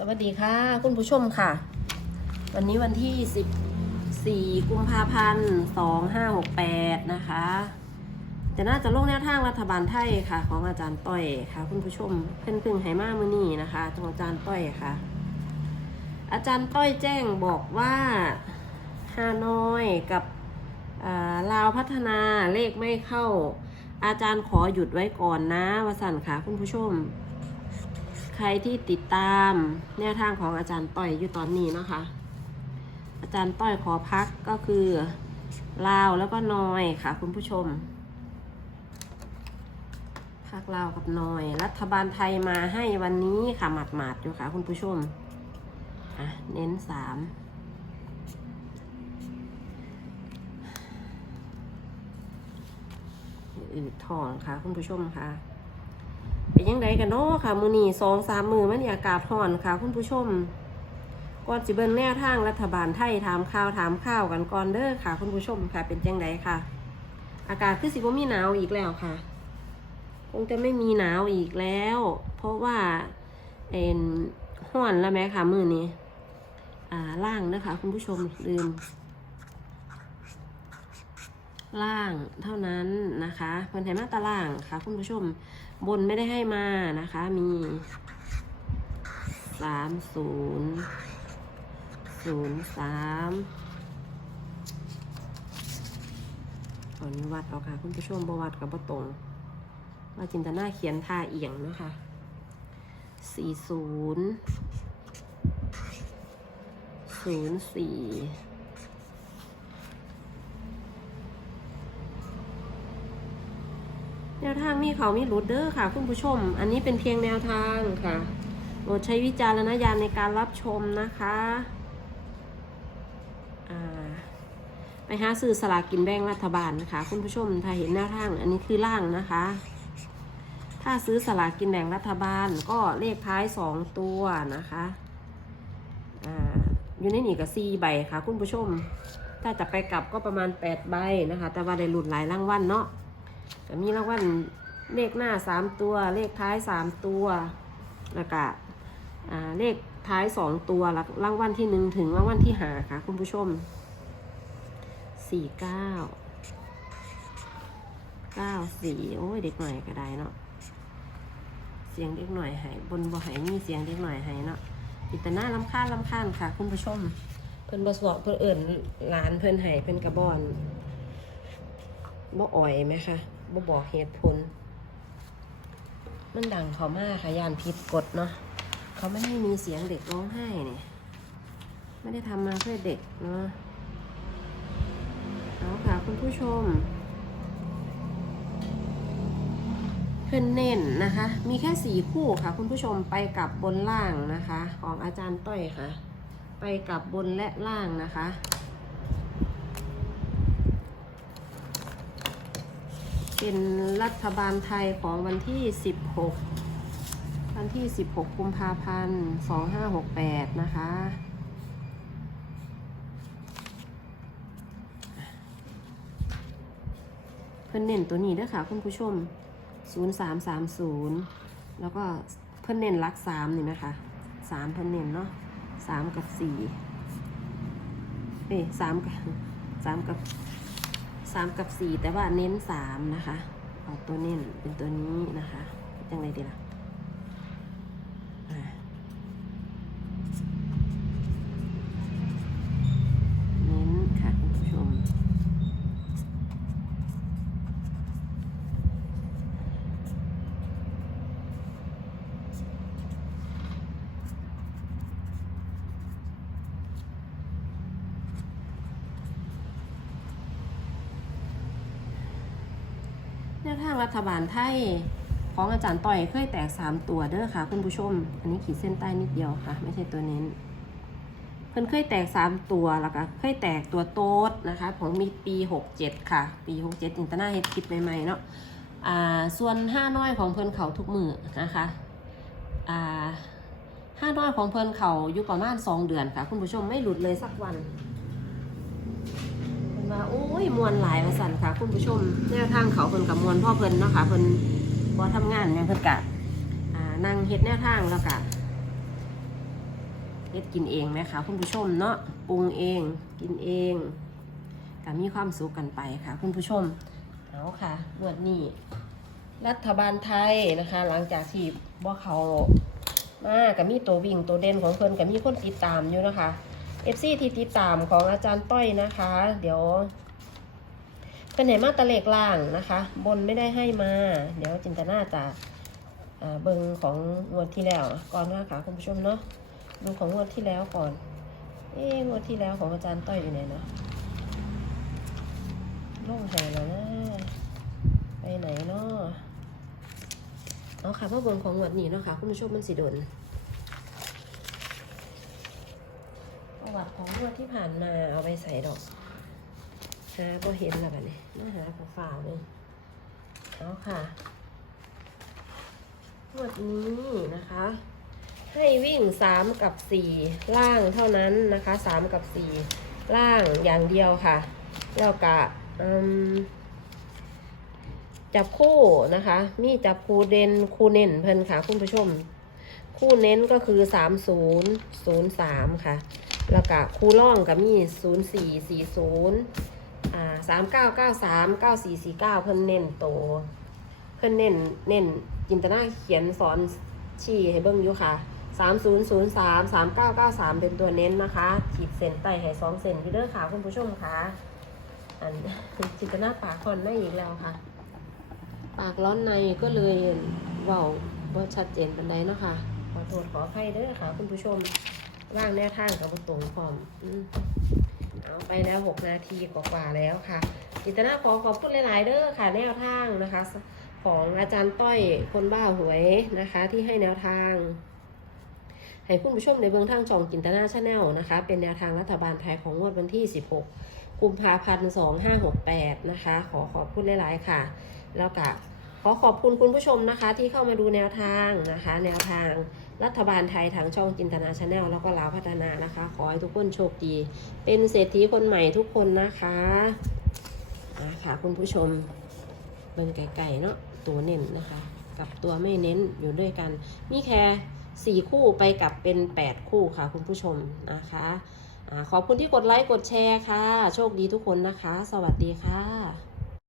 สวัสดีค่ะ คุณผู้ชมค่ะ วันนี้วันที่14กุมภาพันธ์2568นะคะจะน่าจะลงแนวทางรัฐบาลไทยค่ะ ของอาจารย์ต้อยค่ะ คุณผู้ชมเพิ่นพึ่งไหมามือนี่นะคะของอาจารย์ต้อยค่ะ อาจารย์ต้อยแจ้งบอกว่าฮานอยกับลาวพัฒนาเลขไม่เข้า อาจารย์ขอหยุดไว้ก่อนนะวสันค่ะ คุณผู้ชม ใครที่ติดตามแนวทางของอาจารย์ต้อยอยู่ตอนนี้นะคะ อาจารย์ต้อยขอพักก็คือลาวแล้วก็นอยค่ะ คุณผู้ชมพักลาวกับนอย รัฐบาลไทยมาให้วันนี้ค่ะหมาดหมาดๆอยู่ค่ะ คุณผู้ชมอะเน้นสามอืดทองค่ะ คุณผู้ชมค่ะ เป็นยังไงกันเนาะค่ะ มือนีสองสามมือมันอากาศห่อนค่ะ คุณผู้ชมก่อนจิเบิ้งแนวทางรัฐบาลไทยถามข่าวถามข้าวกันก่อนเด้อค่ะ คุณผู้ชมค่ะ เป็นยังไงค่ะ อากาศคือสิบ่มีหนาวอีกแล้วค่ะ คงจะไม่มีหนาวอีกแล้ว เพราะว่าเอ็นห่อนแล้วไหมค่ะมือนี้ อ่าล่างนะคะคุณผู้ชมลืม ล่างเท่านั้นนะคะเพิ่นให้มาตาล่างค่ะคุณผู้ชมบนไม่ได้ให้มานะคะ มีสามศูนย์ศูนย์สามตอนนี้วัดเอาค่ะ คุณผู้ชมบวัดกับบ่ตรงว่าจินตนาเขียนท่าเอียงนะคะสี่ศูนย์ศูนย์สี่ แนวทางมีเขามีหลุดเด้อค่ะ คุณผู้ชม อันนี้เป็นเพียงแนวทางค่ะโปรดใช้วิจารณญาณในการรับชมนะคะอ่าไปหาซื้อสลากกินแบ่งรัฐบาลนะคะ คุณผู้ชมถ้าเห็นแนวทาง อันนี้คือล่างนะคะ ถ้าซื้อสลากกินแบ่งรัฐบาลก็เลขท้ายสองตัวนะคะอ่าอยู่ในนี่กับสี่ใบค่ะ คุณผู้ชม ถ้าจะไปกลับก็ประมาณแปดใบนะคะ แต่ว่าได้หลุดหลายรางวัลเนาะ ก็มีรางวัลเลขหน้าสามตัว เลขท้ายสามตัวแล้วก็อ่าเลขท้ายสองตัวล้วรางวัลที่หนึ่งถึงรางวัลที่หาค่ะ คุณผู้ชมสี่เก้าเก้าสี่โอ้ยเด็กหน่อยก็ได้เนาะเสียงเด็กหน่อยหายบนบ่หายมีเสียงเด็กหน่อยหายเนาะอิตาหน้าลำคาญลำคาญค่ะ คุณผู้ชม เพิ่นบสวเพิ่นเอิ่นหลานเพิ่นหายเพิ่นกระบอนบ่อ่อยไหมคะ บ่บอกเหตุผล มันดังเขามากค่ะยานผิดกฎเนาะเขาไม่ให้มีเสียงเด็กร้องไห้เนี่ยไม่ได้ทำมาเพื่อเด็กเนาะเอาค่ะคุณผู้ชม เพื่อนเน้นนะคะ มีแค่สี่คู่ค่ะ คุณผู้ชมไปกับบนล่างนะคะ ของอาจารย์ต้อยค่ะ ไปกับบนและล่างนะคะ เป็นรัฐบาลไทยของวันที่ 16 วันที่ 16กุมภาพันธ์ 2568 นะคะ เพิ่นเน้นตัวนี้ด้วยค่ะคุณผู้ชม 0330 แล้วก็เพิ่นเน้นรักสามนี่ไหมคะสามเพิ่นเน้นเนาะสามกับสี่เอ้ยสามกับสามกับ สามกับสี่แต่ว่าเน้นสามนะคะ เอาตัวเน้นเป็นตัวนี้นะคะยังไงดีล่ะอ่าเน้นค่ะคุณผู้ชมแนวทางรัฐบาลไทยของอาจารย์ต่อยเคยแตกสามตัวเด้อค่ะคุณผู้ชม อันนี้ขีดเส้นใต้นิดเดียวค่ะ ไม่ใช่ตัวเน้นเพิ่นเคยแตกสามตัวแล้วก็เคยแตกตัวโต๊ดนะคะของมีปีหกเจ็ดค่ะ ปีหกเจ็ดอินตนาเฮ็ดคลิปใหม่ๆเนาะอ่าส่วนห้าน้อยของเพิ่นเขาทุกมือนะคะอ่าห้าน้อยของเพิ่นเขาอยู่ประมาณสองเดือนค่ะ คุณผู้ชมไม่หลุดเลยสักวัน ว่าโอ้ยมวนหลายมาสั่นค่ะคุณผู้ชมแนวทางเขาเพิ่นกับมวนพ่อเพิ่นเนาะค่ะเพิ่นพอทำงานเนี่ยเพิ่นกะนั่งเฮ็ดแนวทางแล้วกะฮ็ดกินเองไหมคะคุณผู้ชมเนาะปรุงเองกินเองก็มีความสุขกันไปค่ะ คุณผู้ชมเอาค่ะงวดนี้รัฐบาลไทยนะคะ หลังจากที่บ่เขามากับมีตัววิ่งตัวเด่นของเพิ่นกับมีคนติดตามอยู่นะคะ FC ที่ติดตามของอาจารย์ต้อยนะคะ เดี๋ยวเป็นไหนมาตะเลกล่างนะคะ บนไม่ได้ให้มา เดี๋ยวจินตนาจะเบิงของงวดที่แล้วก่อนนะคะคุณผู้ชมเนาะดูของงวดที่แล้วก่อน เอ๊งวดที่แล้วของอาจารย์ต้อยอยู่ไหนเนาะล่งไหนแล้วนะไปไหนเนาะเอาค่ะมาบนของงวดนี้เนาะค่ะคุณผู้ชมมันสิโดนประ วัติของงวดที่ผ่านมาเอาไปใส่ดอกหาก็เห็นแล้วแบบนี้น่าหาฝ่าๆเลยเอาค่ะงวดนี้นะคะ ให้วิ่งสามกับสี่ล่างเท่านั้นนะคะสามกับสี่ล่างอย่างเดียวค่ะ แล้วก็จับคู่นะคะ มีจับคู่เด่นคู่เน้นเพิ่นค่ะ คุณผู้ชม คู่เน้นก็คือสามศูนย์ศูนย์สามค่ะ แล้วก็คู่ร่องก็มีศูนย์สี่สี่ศูนย์อ่าสามเก้าเก้าสามเก้าสี่สี่เก้าเพิ่นเน้นโต เพิ่นเน้นเน้นจินตนาเขียนสอนชี้ให้เบิ่งอยู่ค่ะสามศูนย์ศูนย์สามสามเก้าเก้าสามเป็นตัวเน้นนะคะ ขีดเส้นใต้ให้สองเส้นที่เด้อค่ะคุณผู้ชมค่ะ อันจินตนาปากคอนได้อีกแล้วค่ะ ปากร้อนในก็เลยเว้าว่าชัดเจนปันใดเนาะค่ะ ขอโทษขออภัยเด้อค่ะคุณผู้ชม ว่างแนวทางกับตรงพร้อมอืมเอาไปแล้วหกนาทีกว่าๆแล้วค่ะจิตนาขอขอบคุณหลาย ๆ เด้อค่ะ แนวทางนะคะ ของอาจารย์ต้อยคนบ้าหวยนะคะ ที่ให้แนวทางให้คุณผู้ชมในเบื้องทางช่องจินตนาชาแนลนะคะ เป็นแนวทางรัฐบาลไทยของงวดวันที่ 16 กุมภาพันธ์2568 นะคะ ขอขอบคุณหลาย ๆ ค่ะ แล้วก็ขอขอบคุณคุณผู้ชมนะคะ ที่เข้ามาดูแนวทางนะคะ แนวทาง รัฐบาลไทยทางช่องจินตนาชาแนลแล้วก็ลาวพัฒนานะคะ ขอให้ทุกคนโชคดี เป็นเศรษฐีคนใหม่ทุกคนนะคะนะคะคุณผู้ชมเบิ่งไก่ๆเนาะตัวเน้นนะคะ กับตัวไม่เน้นอยู่ด้วยกัน มีแค่สี่คู่ไปกับเป็นแปดคู่ค่ะคุณผู้ชมนะคะอขอบคุณที่กดไลค์กดแชร์ค่ะ โชคดีทุกคนนะคะ สวัสดีค่ะ